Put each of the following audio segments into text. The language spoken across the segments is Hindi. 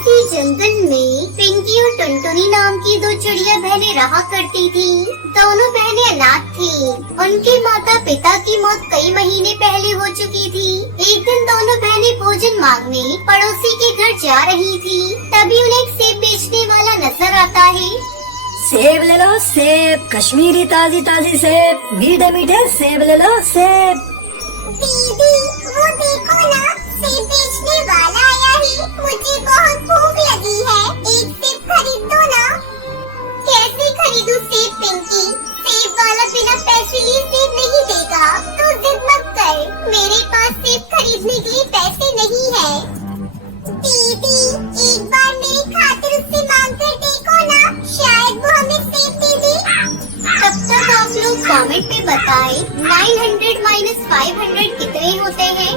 सी जंगल में पिंकी और टुनटुनी नाम की दो चिड़िया बहनें रहा करती थी। दोनों बहनें अनाथ थी। उनके माता पिता की मौत कई महीने पहले हो चुकी थी। एक दिन दोनों बहनें भोजन मांगने पड़ोसी के घर जा रही थी। तभी उन्हें एक सेब बेचने वाला नजर आता है। सेब ले लो सेब, कश्मीरी ताजी ताजी सेब, मीठे मीठे सेब ले लो सेब। दीदी वो देखो ना, सेब बेचने वाला आया है। मुझे बहुत भूख लगी है, एक सेब खरीद दो ना। कैसे खरीदूं सेब पिंकी? सेब वाला बिना पैसे लिए सेब नहीं देगा। तू जिद मत कर, मेरे पास सेब खरीदने के लिए पैसे नहीं है। दीदी एक बार मेरी खातिर उससे मांग कर देखो ना, शायद वो हमें सेब दे दे। तब तक आप लोग कमेंट में बताएं 900 - 500 कितने होते हैं।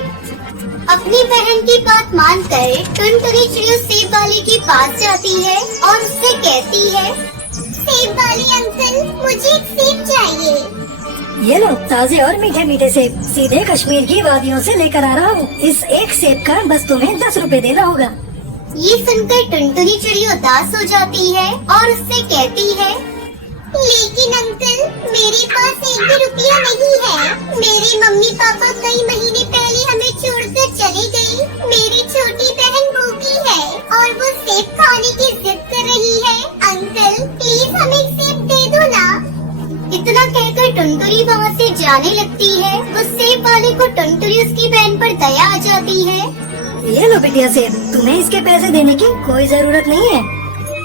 अपनी बहन की बात मानकर टुनटुनी चिड़िया सेब वाले के पास जाती है और उससे कहती है, सेब वाले अंकल मुझे एक सेब चाहिए। ये लो ताजे और मीठे मीठे सेब, सीधे कश्मीर की वादियों से लेकर आ रहा हूँ। इस एक सेब का बस तुम्हें 10 रुपए देना होगा। ये सुनकर टुनटुनी चिड़िया उदास हो जाती है और उससे कहती है, लेकिन अंकल मेरे पास एक भी रुपया नहीं है। मेरे मम्मी पापा कई महीने पहले हमें छोड़कर चले गए। मेरी छोटी बहन भूखी है और वो सेब खाने की जिद कर रही है। अंकल प्लीज हमें एक सेब दे दो ना। इतना कहकर टुनटुनी वहाँ से जाने लगती है। उस सेब वाले को टुनटुनी उसकी बहन पर दया आ जाती है। ये लो बिटिया सेब, तुम्हें इसके पैसे देने की कोई जरूरत नहीं है।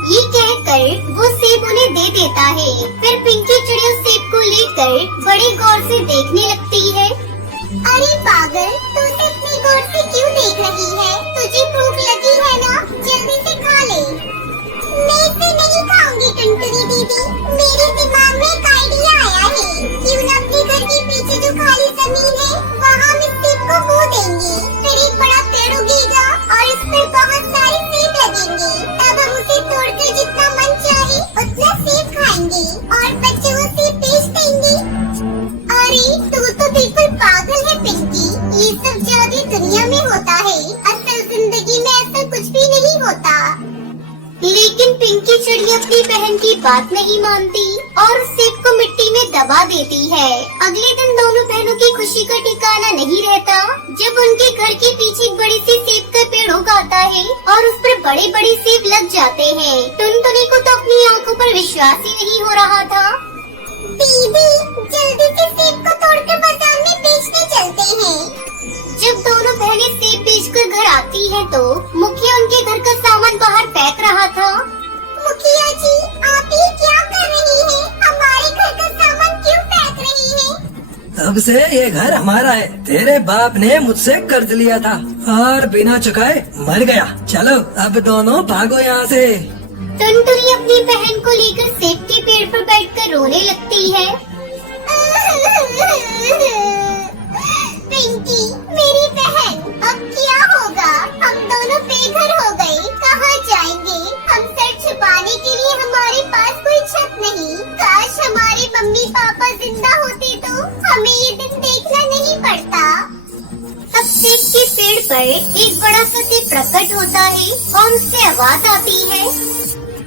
ये कहकर वो सेब उन्हें दे देता है। फिर पिंकी चिड़िया सेब को लेकर बड़े गौर से देखने लगती है। अरे पागल, तू इतनी गौर से क्यों देख रही है? तुझे भूख लगी है ना, जल्दी से खा ले। मैं इसे नहीं खाऊंगी टुनटुनी दीदी, मेरे दिमाग में एक आइडिया आया है। क्यों न अपने घर के पीछे जो खाली जमीन है वहाँ हम इस सेब को बो देंगे। फिर एक बड़ा पेड़ उगेगा और इस पर बहुत सारे सेब लगेंगे। तब हम उसे तोड़कर जितना मन चाहे उतना सेब खाएंगे और बच्चों को सेब बेच देंगे। अरे तू तो बिल्कुल पागल है पिंकी, ये सब जादू दुनिया में होता है, असल जिंदगी में ऐसा कुछ भी नहीं होता। लेकिन पिंकी चिड़िया अपनी बहन की बात नहीं मानती और उस सेब को मिट्टी में दबा देती है। अगले दिन दोनों बहनों की खुशी का ठिकाना नहीं रहता जब उनके घर के पीछे एक बड़ी सी सेब का पेड़ उगाता है और उस पर बड़े बड़े सेब लग जाते हैं। टुनटुनी को तो अपनी आंखों पर विश्वास ही नहीं हो रहा था। दीदी जल्दी से सेब को तोड़कर बाजार में बेचने चलते हैं। जब दोनों बहनें सेब बेचकर घर आती हैं तो मुखिया उनके घर का सामान बाहर फेंक रहा था। मुखिया जी आप ये क्या कर रही हैं? हमारे घर का सामान क्यों फेंक रही हैं? तब से ये घर हमारा है। तेरे बाप ने मुझसे कर्ज लिया था और बिना चुकाए मर गया। चलो अब दोनों भागो यहाँ से। टुनटुनी अपनी बहन को लेकर सेब के पेड़ पर बैठकर रोने लगती है। पिंकी मेरी बहन, अब क्या होगा? हम दोनों बेघर हो गए, कहाँ जाएंगे? हम सर छुपाने के लिए हमारे पास कोई छत नहीं। काश हमारे मम्मी पापा जिंदा होते तो हमें ये दिन देखना नहीं पड़ता। अब सेब के पेड़ पर एक बड़ा सा सेब प्रकट होता है और उससे आवाज आती है,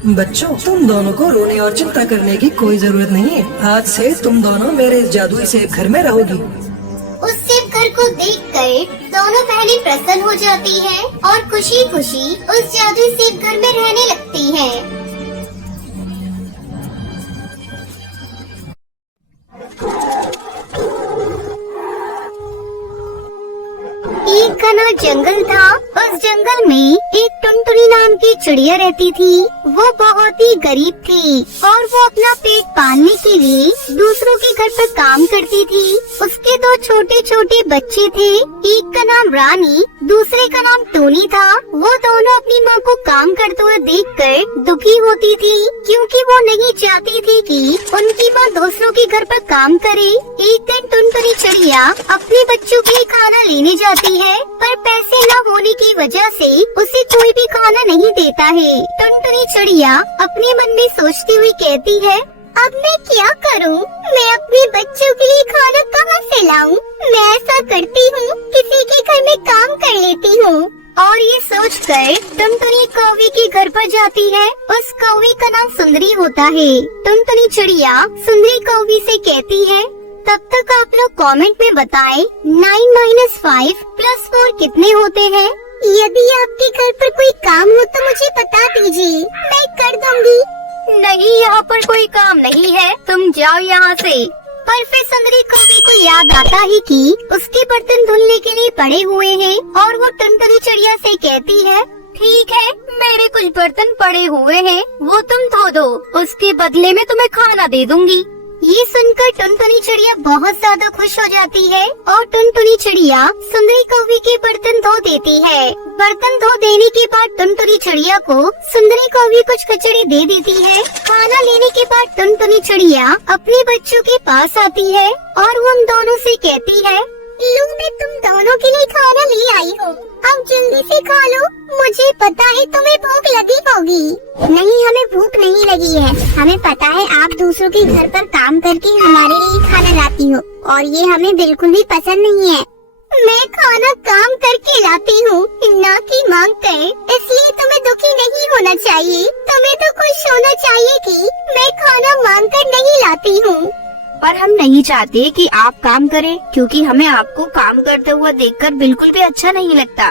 बच्चों तुम दोनों को रोने और चिंता करने की कोई जरूरत नहीं है। आज से तुम दोनों मेरे जादुई सेब घर में रहोगी। उस सेब घर को देखकर दोनों बहनें प्रसन्न हो जाती हैं और खुशी खुशी उस जादुई सेब घर में रहने लगती हैं। एक घना जंगल था। उस जंगल में एक टुनटुनी नाम की चिड़िया रहती थी। वो बहुत ही गरीब थी और वो अपना पेट पालने के लिए दूसरों के घर पर काम करती थी। उसके दो छोटे छोटे बच्चे थे, एक का नाम रानी, दूसरे का नाम टोनी था। वो दोनों अपनी माँ को काम करते हुए देखकर दुखी होती थी क्योंकि वो नहीं चाहती थी कि उनकी माँ दूसरों के घर पर काम करे। एक दिन टुनटुनी चिड़िया अपने बच्चों के लिए खाना लेने जाती है पर पैसे न होने की वजह से उसे कोई भी खाना नहीं देता है। टुनटुनी चिड़िया अपने मन में सोचती हुई कहती है, अब मैं क्या करूं? मैं अपने बच्चों के लिए खाना कहां से लाऊं? मैं ऐसा करती हूँ, किसी के घर में काम कर लेती हूँ। और ये सोचकर टुनटुनी कौवे के घर पर जाती है। उस कौवे का नाम सुंदरी होता है। टुनटुनी चिड़िया सुंदरी कौवे से कहती है, तब तक आप लोग कमेंट में बताएं 9 - 5 + 4 कितने होते हैं। यदि आपके घर पर कोई काम हो तो मुझे बता दीजिए, मैं कर दूंगी। नहीं, यहाँ पर कोई काम नहीं है, तुम जाओ यहाँ से। पर फिर सुंदरी कौवे को याद आता है कि उसके बर्तन धुलने के लिए पड़े हुए हैं और वो टुनटुनी चिड़िया से कहती है, ठीक है, मेरे कुछ बर्तन पड़े हुए हैं, वो तुम धो दो, उसके बदले में तुम्हें खाना दे दूंगी। ये सुनकर टुनटुनी चिड़िया बहुत ज्यादा खुश हो जाती है और टुनटुनी चिड़िया सुंदरी कौवे के बर्तन धो देती है। बर्तन धो देने के बाद टुनटुनी चिड़िया को सुंदरी कौवे कुछ कचड़ी दे देती है। खाना लेने के बाद टुनटुनी चिड़िया अपने बच्चों के पास आती है और वो उन दोनों से कहती है, लो, मैं तुम दोनों के लिए खाना ले आई हूँ, अब जल्दी से खा लो, मुझे पता है तुम्हें भूख लगी होगी। नहीं, हमें भूख नहीं लगी है, हमें पता है आप दूसरों के घर पर काम करके हमारे लिए खाना लाती हो और ये हमें बिल्कुल भी पसंद नहीं है। मैं खाना काम करके लाती हूँ, ना कि मांग कर, इसलिए तुम्हें दुखी नहीं होना चाहिए। तुम्हें तो खुश होना चाहिए कि मैं खाना मांग कर नहीं लाती हूँ। पर हम नहीं चाहते कि आप काम करें, क्योंकि हमें आपको काम करते हुए देखकर बिल्कुल भी अच्छा नहीं लगता।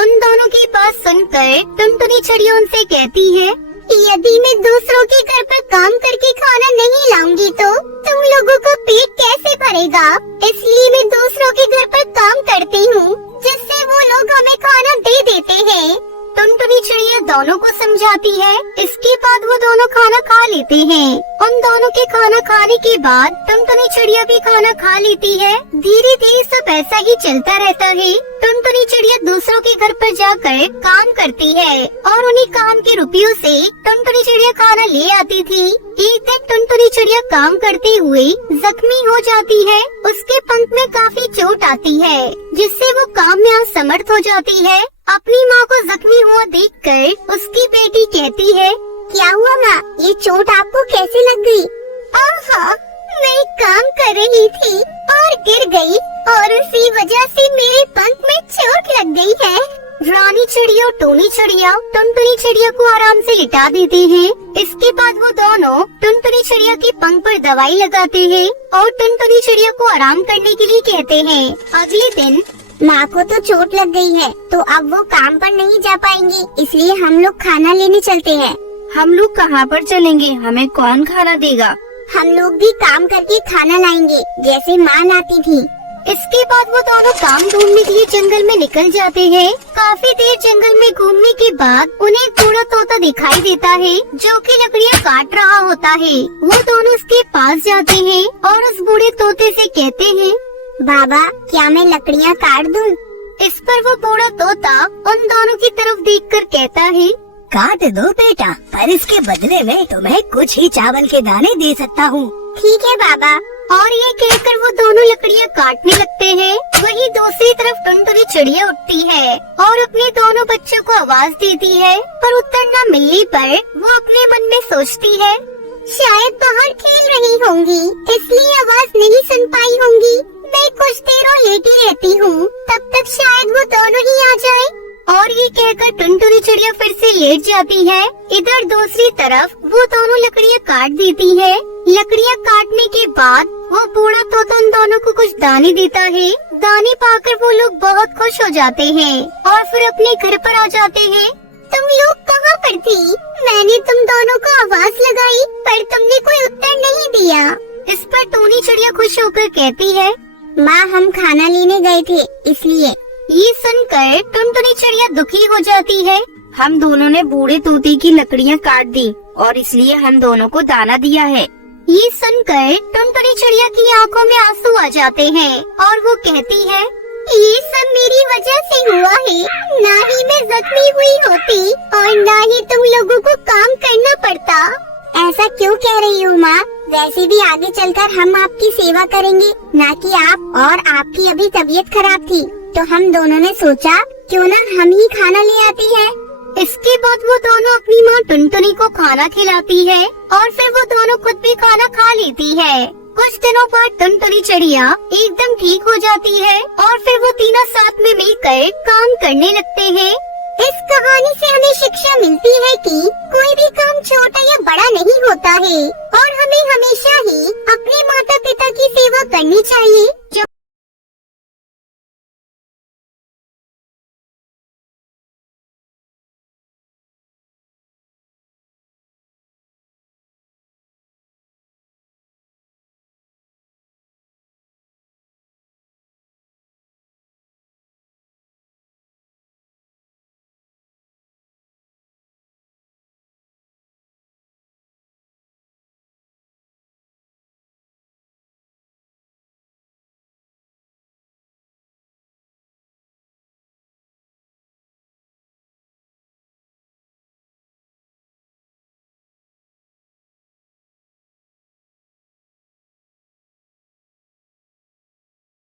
उन दोनों की बात सुनकर टुनटुनी चिड़िया उनसे कहती है, यदि मैं दूसरों के घर पर काम करके खाना नहीं लाऊंगी तो तुम लोगों का पेट कैसे भरेगा? इसलिए मैं दूसरों के घर पर काम करती हूँ, जिससे वो लोग हमें खाना दे देते हैं। टुनटुनी चिड़िया दोनों को समझाती है। इसके बाद वो दोनों खाना खा लेते हैं। उन दोनों के खाना खाने के बाद टुनटुनी चिड़िया भी खाना खा लेती है। धीरे धीरे सब ऐसा ही चलता रहता है। टुनटुनी चिड़िया दूसरों के घर पर जाकर काम करती है और उन्हीं काम के रुपयों से टुनटुनी चिड़िया खाना ले आती थी। एक दिन टुनटुनी चिड़िया काम करते हुए जख्मी हो जाती है। उसके पंख में काफी चोट आती है, जिससे वो काम में असमर्थ हो जाती है। अपनी माँ को जख्मी हुआ देखकर उसकी बेटी कहती है, क्या हुआ माँ, ये चोट आपको कैसे लग गई? आहा, मैं काम कर रही थी और गिर गई और उसी वजह से मेरे पंख में चोट लग गई है। रानी चिड़िया और टोनी चिड़िया टुनटुनी चिड़िया को आराम से लिटा देते हैं। इसके बाद वो दोनों टुनटुनी चिड़िया के पंख पर दवाई लगाते हैं और टुनटुनी चिड़िया को आराम करने के लिए कहते हैं। अगले दिन माँ को तो चोट लग गई है, तो अब वो काम पर नहीं जा पाएंगी, इसलिए हम लोग खाना लेने चलते हैं। हम लोग कहाँ पर चलेंगे? हमें कौन खाना देगा? हम लोग भी काम करके खाना लाएंगे, जैसे माँ लाती थी। इसके बाद वो दोनों काम ढूंढने के लिए जंगल में निकल जाते हैं। काफी देर जंगल में घूमने के बाद उन्हें एक बूढ़ा तोता दिखाई देता है, जो कि लकड़ियाँ काट रहा होता है। वो दोनों उसके पास जाते हैं और उस बूढ़े तोते से कहते हैं, बाबा, क्या मैं लकड़ियाँ काट दूं? इस पर वो बूढ़ा तोता उन दोनों की तरफ देखकर कहता है, काट दो बेटा, पर इसके बदले में तुम्हें कुछ ही चावल के दाने दे सकता हूँ। ठीक है बाबा। और ये कहकर वो दोनों लकड़ियाँ काटने लगते हैं। वहीं दूसरी तरफ टुनटुनी चिड़िया उठती है और अपने दोनों बच्चों को आवाज देती है, पर उत्तर न मिलने पर वो अपने मन में सोचती है, शायद बाहर खेल रही होंगी, इसलिए आवाज नहीं सुन पाई होंगी। मैं कुछ देर और लेटी रहती हूँ, तब तक शायद वो दोनों ही आ जाए। और ये कहकर टुनटुनी चिड़िया फिर से लेट जाती है। इधर दूसरी तरफ वो दोनों लकड़ियाँ काट देती है। लकड़ियाँ काटने के बाद वो बूढ़ा तोता उन दोनों को कुछ दाने देता है। दाने पाकर वो लोग बहुत खुश हो जाते हैं और फिर अपने घर पर आ जाते हैं। तुम लोग कहाँ पर थी? मैंने तुम दोनों को आवाज लगाई, पर तुमने कोई उत्तर नहीं दिया। इस पर टोनी चिड़िया खुश होकर कहती है, माँ, हम खाना लेने गए थे, इसलिए। ये सुनकर टुनटुनी चिड़िया दुखी हो जाती है। हम दोनों ने बूढ़े तोते की लकड़ियाँ काट दी और इसलिए हम दोनों को दाना दिया है। ये सुनकर टुनटुनी चिड़िया की आंखों में आंसू आ जाते हैं और वो कहती है, ये सब मेरी वजह से हुआ है। ना ही मैं जख्मी हुई होती और ना ही तुम लोगों को काम करना पड़ता। ऐसा क्यों कह रही हो माँ? वैसे भी आगे चलकर हम आपकी सेवा करेंगे, ना कि आप। और आपकी अभी तबीयत खराब थी, तो हम दोनों ने सोचा क्यों ना हम ही खाना ले आती है। इसके बाद वो दोनों अपनी माँ टुनटुनी को खाना खिलाती है और फिर वो दोनों खुद भी खाना खा लेती है। कुछ दिनों बाद टुनटुनी चिड़िया एकदम ठीक हो जाती है और फिर वो तीनों साथ में मिलकर काम करने लगते हैं। इस कहानी से हमें शिक्षा मिलती है कि कोई भी काम छोटा या बड़ा नहीं होता है और हमें हमेशा ही अपने माता पिता की सेवा करनी चाहिए।